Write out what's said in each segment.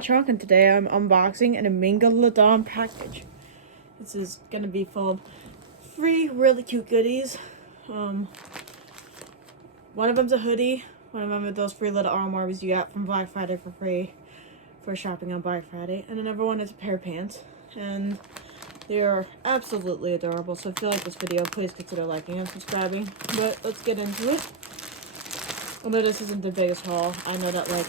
Y2K, and today I'm unboxing a Minga package. This is gonna be full of 3 really cute goodies. One of them's a hoodie. One of them are those free little armors you got from Black Friday for free for shopping on Black Friday. And another one is a pair of pants. And they are absolutely adorable. So if you like this video, please consider liking and subscribing. But let's get into it. Although this isn't the biggest haul, I know that like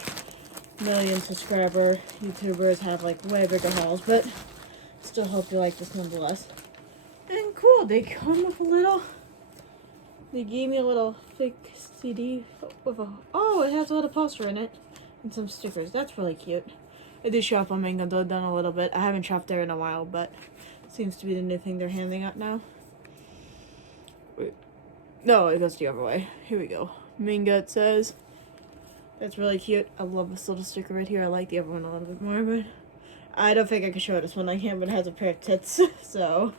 million subscriber YouTubers have like way bigger hauls, but still hope you like this nonetheless. And cool, they come with a little, they gave me a little fake CD with a, oh, it has a little poster in it and some stickers. That's really cute. I do shop on Minga though, done a little bit. I haven't shopped there in a while, but it seems to be the new thing they're handing out now. Wait. No, it goes the other way. Here we go. Minga, it says. That's really cute. I love this little sticker right here. I like the other one a little bit more, but I don't think I can show this one. I can, but it has a pair of tits, so.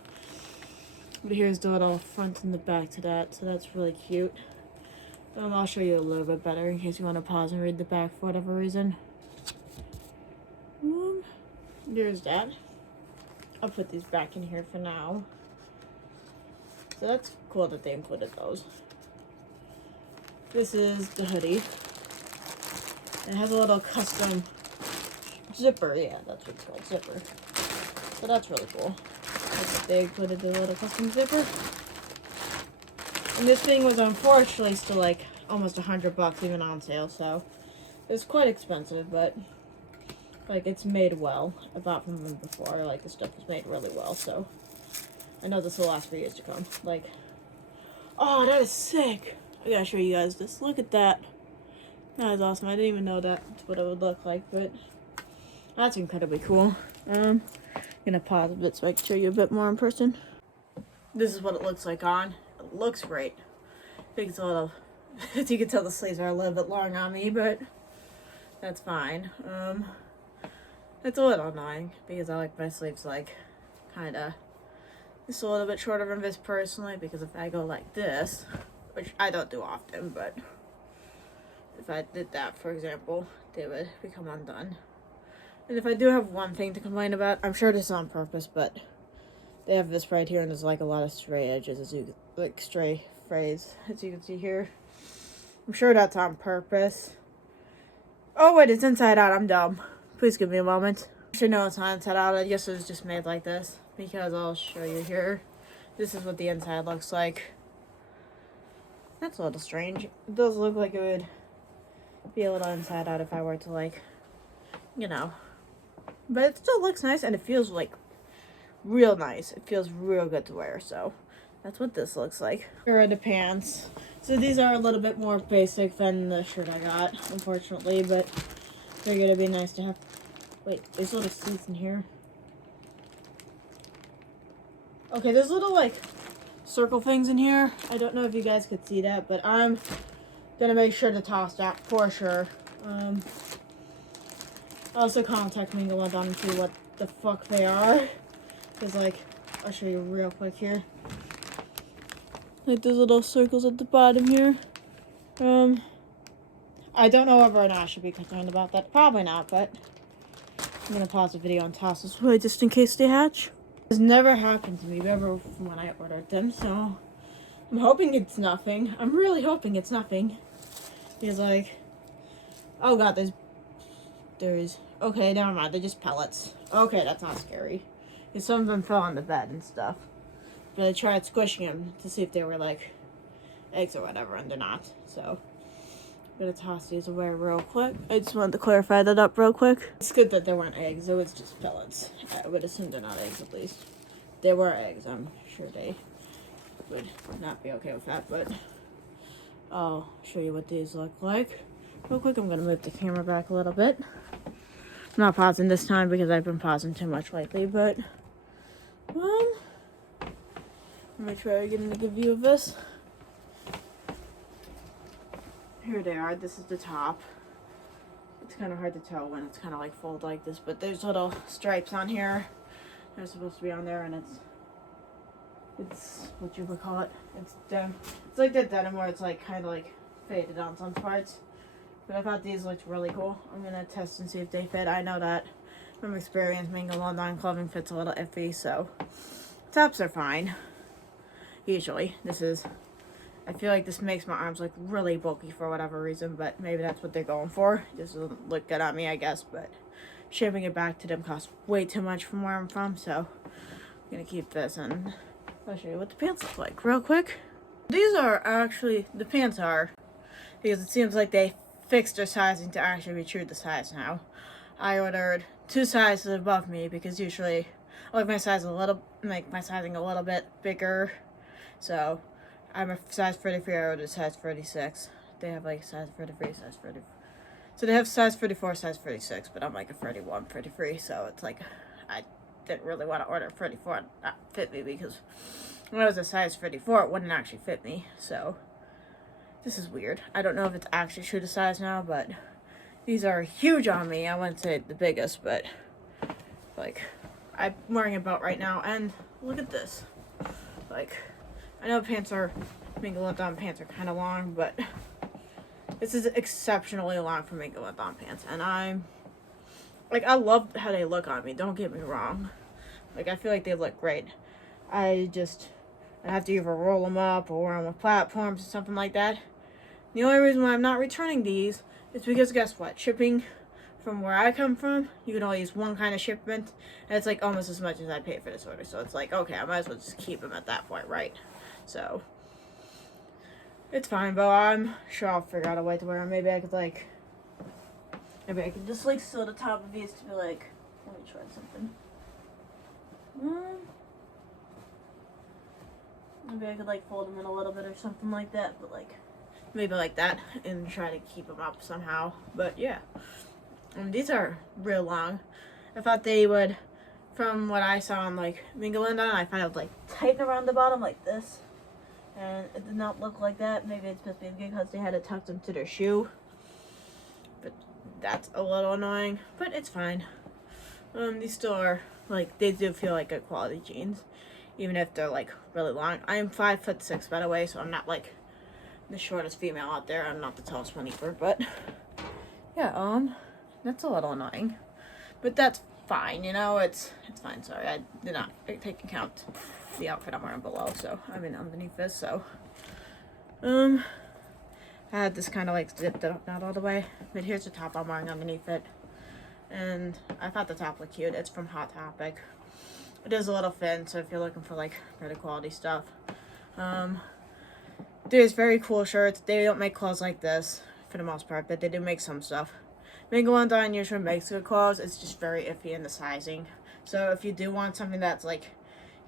But here's the little front and the back to that, so that's really cute. I'll show you a little bit better in case you want to pause and read the back for whatever reason. There's that. I'll put these back in here for now. So that's cool that they included those. This is the hoodie. It has a little custom zipper. Yeah, that's what it's called, zipper. So that's really cool. They included the little custom zipper. And this thing was unfortunately still like almost $100 even on sale, so it's quite expensive, but like it's made well. I bought from them before. Like the stuff was made really well, so I know this will last for years to come. Like, oh, that is sick. I gotta show you guys this. Look at that. That is awesome. I didn't even know that's what it would look like, but that's incredibly cool. I'm gonna pause a bit so I can show you a bit more in person. This is what it looks like on. It looks great. I think it's a little, as you can tell, the sleeves are a little bit long on me, but that's fine. It's a little annoying because I like my sleeves like kinda just a little bit shorter than this personally, because if I go like this, which I don't do often, but if I did that, for example, they would become undone. And if I do have one thing to complain about, I'm sure this is on purpose, but they have this right here, and there's like a lot of stray edges, as you like stray frays, as you can see here. I'm sure that's on purpose. Oh wait, it's inside out. I'm dumb. Please give me a moment. I should know it's not inside out. I guess it was just made like this, because I'll show you here. This is what the inside looks like. That's a little strange. It does look like it would be a little inside out if I were to like, you know. But it still looks nice, and it feels like real nice. It feels real good to wear, so that's what this looks like. Here are the pants. So these are a little bit more basic than the shirt I got, unfortunately, but they're gonna be nice to have. Wait, there's little seats in here. Okay, there's little like circle things in here. I don't know if you guys could see that, but I'm gonna make sure to toss that for sure. I'll also contact Minga one time and see what the fuck they are, because like I'll show you real quick here. Like those little circles at the bottom here. I don't know whether or not I should be concerned about that. Probably not, but I'm gonna pause the video and toss this away just in case they hatch. This never happened to me ever from when I ordered them, so I'm hoping it's nothing. I'm really hoping it's nothing. Because like, oh god, there's, okay, never mind, they're just pellets. Okay, that's not scary. Because some of them fell on the bed and stuff. But I tried squishing them to see if they were like eggs or whatever, and they're not. So I'm gonna toss these away real quick. I just wanted to clarify that up real quick. It's good that there weren't eggs. It was just pellets. I would assume they're not eggs, at least. If they were eggs, I'm sure they would not be okay with that, but I'll show you what these look like. Real quick, I'm gonna move the camera back a little bit. I'm not pausing this time because I've been pausing too much lately, but let me try getting a good view of this. Here they are. This is the top. It's kind of hard to tell when it's kind of like folded like this, but there's little stripes on here. They're supposed to be on there, and it's what you would call it. It's like that denim where it's like kind of like faded on some parts. But I thought these looked really cool. I'm gonna test and see if they fit. I know that from experience, Minga London clothing fits a little iffy, so tops are fine. Usually, I feel like this makes my arms look really bulky for whatever reason, but maybe that's what they're going for. It just doesn't look good on me, I guess, but shipping it back to them costs way too much from where I'm from, so I'm gonna keep this, and I'll show you what the pants look like real quick. These are actually, the pants are, because it seems like they fixed their sizing to actually be true to size now. I ordered 2 sizes above me because usually I like my sizing a little bit bigger. So I'm a size 33, I ordered a size 36. They have like size 33, size 30. So they have size 34, size 36, but I'm like a 31, 33, so it's like I didn't really want to order 34 and not fit me, because when I was a size 34, it wouldn't actually fit me. So this is weird. I don't know if it's actually true to size now, but these are huge on me. I wouldn't say the biggest, but like I'm wearing a belt right now, and look at this. Like, I know Minga London pants are kind of long, but this is exceptionally long for Minga London pants, and I love how they look on me. Don't get me wrong. Like, I feel like they look great. I have to either roll them up or wear them with platforms or something like that. The only reason why I'm not returning these is because guess what? Shipping from where I come from, you can only use one kind of shipment, and it's like almost as much as I paid for this order. So it's like, okay, I might as well just keep them at that point, right? So it's fine, but I'm sure I'll figure out a way to wear them. Maybe I could just like sew the top of these to be like, let me try something. Maybe I could like fold them in a little bit or something like that, but like maybe like that, and try to keep them up somehow. But yeah, these are real long. I thought they would, from what I saw on like Minga London, I thought it would like tighten around the bottom like this, and it did not look like that. Maybe it's supposed to be because they had to tuck them to their shoe, but that's a little annoying, but it's fine. These still are like, they do feel like good quality jeans, even if they're like really long. I am 5'6", by the way, so I'm not like the shortest female out there. I'm not the tallest one either, but yeah, that's a little annoying, but that's fine, you know. It's fine. Sorry, I did not take into account the outfit I'm wearing below, so I mean underneath this. So I had this kind of like zipped up, not all the way, but here's the top I'm wearing underneath it, and I thought the top looked cute. It's from Hot Topic. It is a little thin, so if you're looking for like better quality stuff, there's very cool shirts. They don't make clothes like this for the most part, but they do make some stuff. Minga London usually makes good clothes. It's just very iffy in the sizing. So if you do want something that's like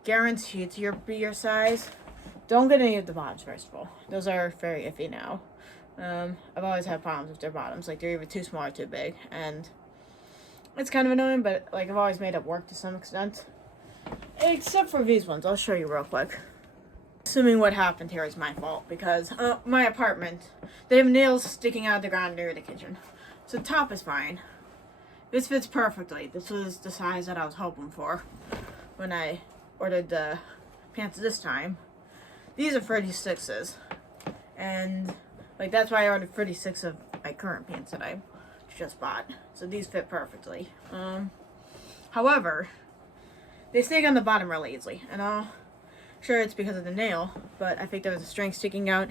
guaranteed to be your size, don't get any of the bottoms, first of all. Those are very iffy now. I've always had problems with their bottoms. Like, they're either too small or too big, and it's kind of annoying, but like I've always made it work to some extent. Except for these ones. I'll show you real quick. Assuming what happened here is my fault, because my apartment, they have nails sticking out of the ground near the kitchen. So the top is fine. This fits perfectly. This was the size that I was hoping for when I ordered the pants this time. These are 36s, and like that's why I ordered 36 of my current pants that I just bought. So these fit perfectly. However, they snag on the bottom really easily, and sure it's because of the nail, but I think there was a string sticking out,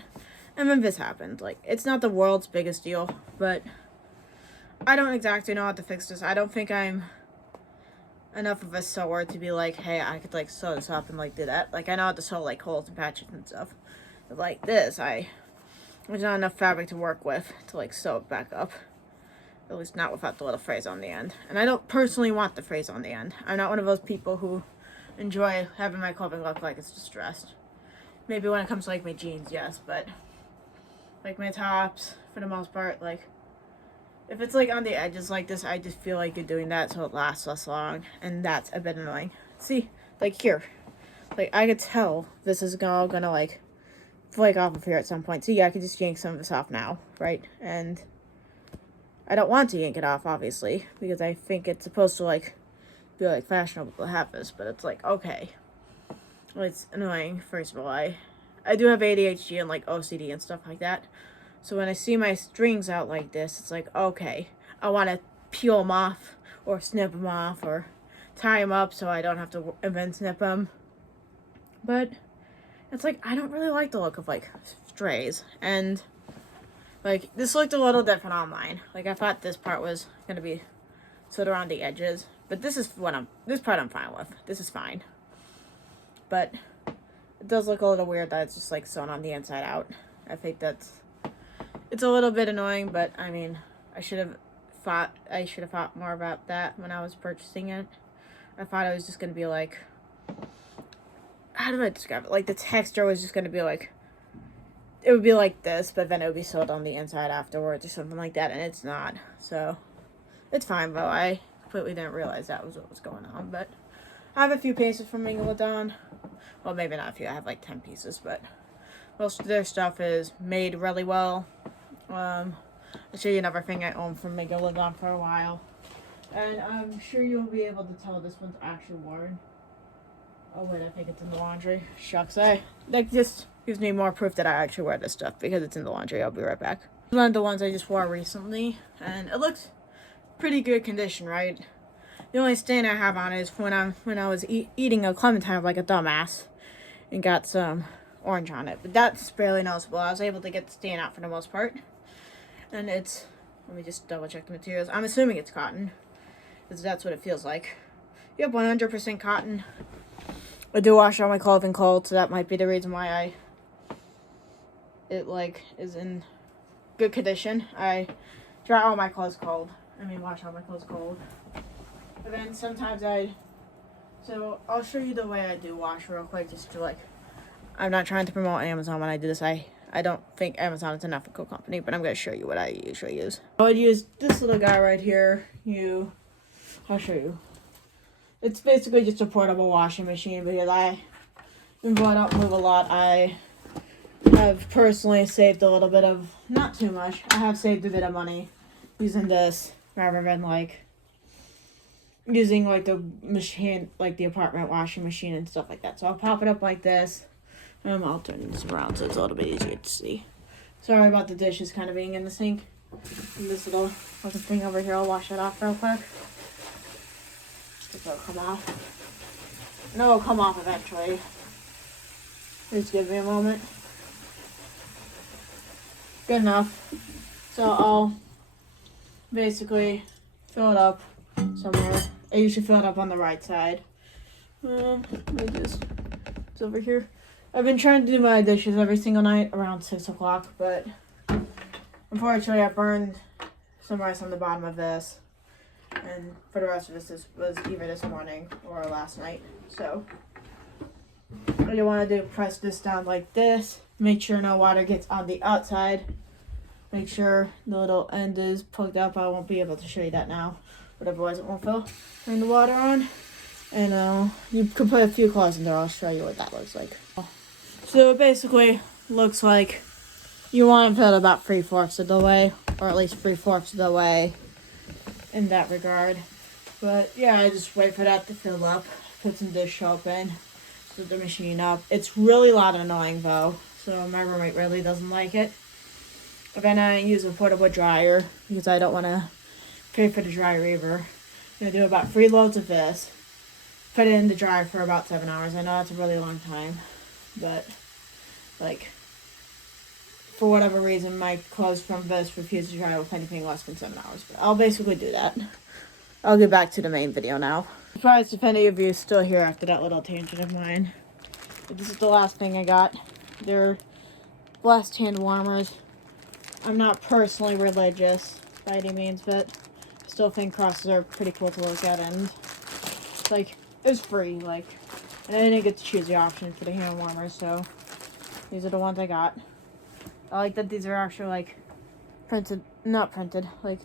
and then this happened. Like, it's not the world's biggest deal, but I don't exactly know how to fix this. I don't think I'm enough of a sewer to be like, hey, I could like sew this up and like do that. Like, I know how to sew like holes and patches and stuff, but like this, there's not enough fabric to work with to like sew it back up. At least not without the little phrase on the end. And I don't personally want the phrase on the end. I'm not one of those people who enjoy having my clothing look like it's distressed. Maybe when it comes to like my jeans, yes, but like my tops, for the most part, like if it's like on the edges like this, I just feel like you're doing that so it lasts less long, and that's a bit annoying. See, like here, like I could tell this is all gonna like flake off of here at some point. So yeah, I could just yank some of this off now, right? And I don't want to yank it off, obviously, because I think it's supposed to like be like fashionable to have this, but it's like, okay, well, it's annoying. First of all, I do have ADHD and like OCD and stuff like that, So when I see my strings out like this, it's like, okay, I want to peel them off or snip them off or tie them up so I don't have to even snip them. But it's like, I don't really like the look of like strays. And like, this looked a little different online. Like, I thought this part was going to be sewed around the edges. But this part I'm fine with. This is fine. But it does look a little weird that it's just like sewn on the inside out. I think it's a little bit annoying, but I mean, I should have thought more about that when I was purchasing it. I thought it was just going to be like, how do I describe it? Like, the texture was just going to be like, it would be like this, but then it would be sewed on the inside afterwards or something like that, and it's not. So, it's fine, though. I completely didn't realize that was what was going on, but I have a few pieces from Minga. Well, maybe not a few. I have like 10 pieces, but most of their stuff is made really well. I'll show you another thing I own from Minga for a while. And I'm sure you'll be able to tell this one's actually worn. Oh wait, I think it's in the laundry. Shucks, that just gives me more proof that I actually wear this stuff because it's in the laundry. I'll be right back. One of the ones I just wore recently, and it looks pretty good condition, right? The only stain I have on it is when I was eating a clementine like a dumbass and got some orange on it. But that's barely noticeable. I was able to get the stain out for the most part. And it's, let me just double check the materials. I'm assuming it's cotton, because that's what it feels like. Yep, 100% cotton. I do wash all my clothing cold, so that might be the reason why it is in good condition. I dry all my clothes cold. Wash all my clothes cold. But then sometimes so I'll show you the way I do wash real quick, just to like, I'm not trying to promote Amazon when I do this. I don't think Amazon is an ethical company, but I'm going to show you what I usually use. I would use this little guy right here. I'll show you. It's basically just a portable washing machine because even though I don't move a lot, I have personally saved a little bit of, not too much, I have saved a bit of money using this rather than like using like the machine, like the apartment washing machine and stuff like that. So I'll pop it up like this. I'll turn this around so it's a little bit easier to see. Sorry about the dishes kind of being in the sink. And this little fucking thing over here, I'll wash it off real quick. It'll come off. No, it'll come off eventually. Just give me a moment. Good enough. So I'll basically fill it up somewhere. I usually fill it up on the right side. It's over here. I've been trying to do my dishes every single night around 6 o'clock, but unfortunately I burned some rice on the bottom of this. And for the rest of this was either this morning or last night. So what you want to do, press this down like this. Make sure no water gets on the outside. Make sure the little end is plugged up. I won't be able to show you that now, but otherwise it won't fill. Turn the water on, and you can put a few claws in there. I'll show you what that looks like. So it basically looks like you want to fill it about 3/4 of the way, or at least 3/4 of the way in that regard. But yeah, I just wait for that to fill up, put some dish soap in, put the machine up. It's really loud and annoying though, so my roommate really doesn't like it. But then I use a portable dryer because I don't want to pay for the dryer either. I'm going to do about 3 loads of this, put it in the dryer for about 7 hours. I know that's a really long time, but like, for whatever reason, my clothes from this refuse to dry with anything less than 7 hours. But I'll basically do that. I'll get back to the main video now. I'm surprised if any of you are still here after that little tangent of mine. But this is the last thing I got. They're blast hand warmers. I'm not personally religious by any means, but I still think crosses are pretty cool to look at, and like, it's free, like, and I didn't get to choose the option for the hand warmers, so these are the ones I got. I like that these are actually like not printed, like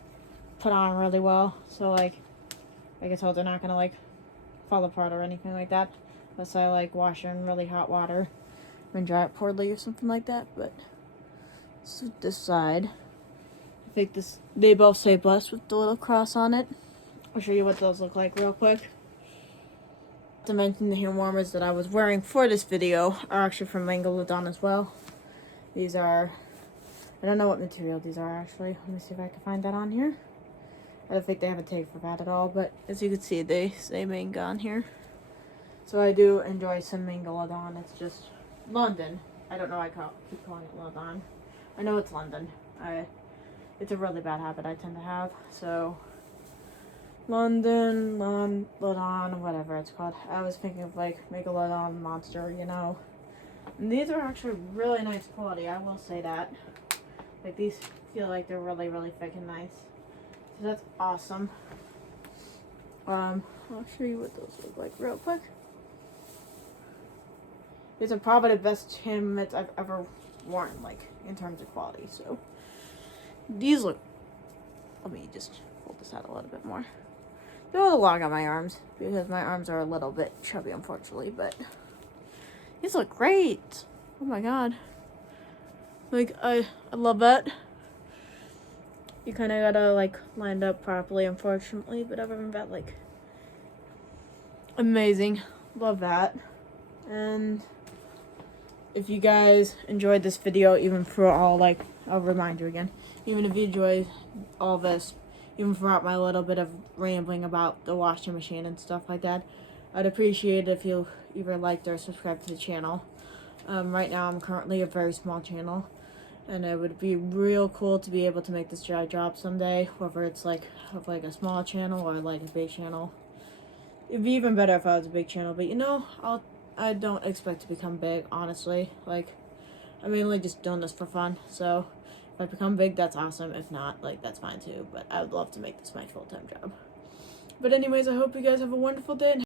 put on really well, so like I can tell they're not gonna like fall apart or anything like that, unless I like wash them in really hot water and dry it poorly or something like that. But so this side, I think they both say blessed with the little cross on it. I'll show you what those look like real quick. To mention, the hand warmers that I was wearing for this video are actually from Minga as well. These are I don't know what material these are actually. Let me see if I can find that on here. I don't think they have a tag for that at all, but as you can see, they say Minga on here. So I do enjoy some Minga Ladon. It's just London. I don't know why I keep calling it Ladon. I know it's London. It's a really bad habit I tend to have. So London, Ladon, whatever it's called. I was thinking of like Megalodon monster, you know. And these are actually really nice quality. I will say that. Like these feel like they're really, really freaking nice. So that's awesome. I'll show you what those look like real quick. These are probably the best chin mitts I've ever worn, like in terms of quality. So these look. Let me just hold this out a little bit more. They're a little long on my arms because my arms are a little bit chubby, unfortunately. But these look great. Oh my god! Like I love that. You kind of gotta like line up properly, unfortunately. But other than that, like amazing. Love that. And if you guys enjoyed this video, even for all, like, I'll remind you again, even if you enjoyed all this, even throughout my little bit of rambling about the washing machine and stuff like that, I'd appreciate it if you either liked or subscribed to the channel. Right now I'm currently a very small channel, and it would be real cool to be able to make this drop someday, whether it's like a small channel or like a big channel. It'd be even better if I was a big channel, but you know, I don't expect to become big, honestly. Like, I'm mainly just doing this for fun, so if I become big, that's awesome. If not, like, that's fine too, but I would love to make this my full-time job. But anyways, I hope you guys have a wonderful day.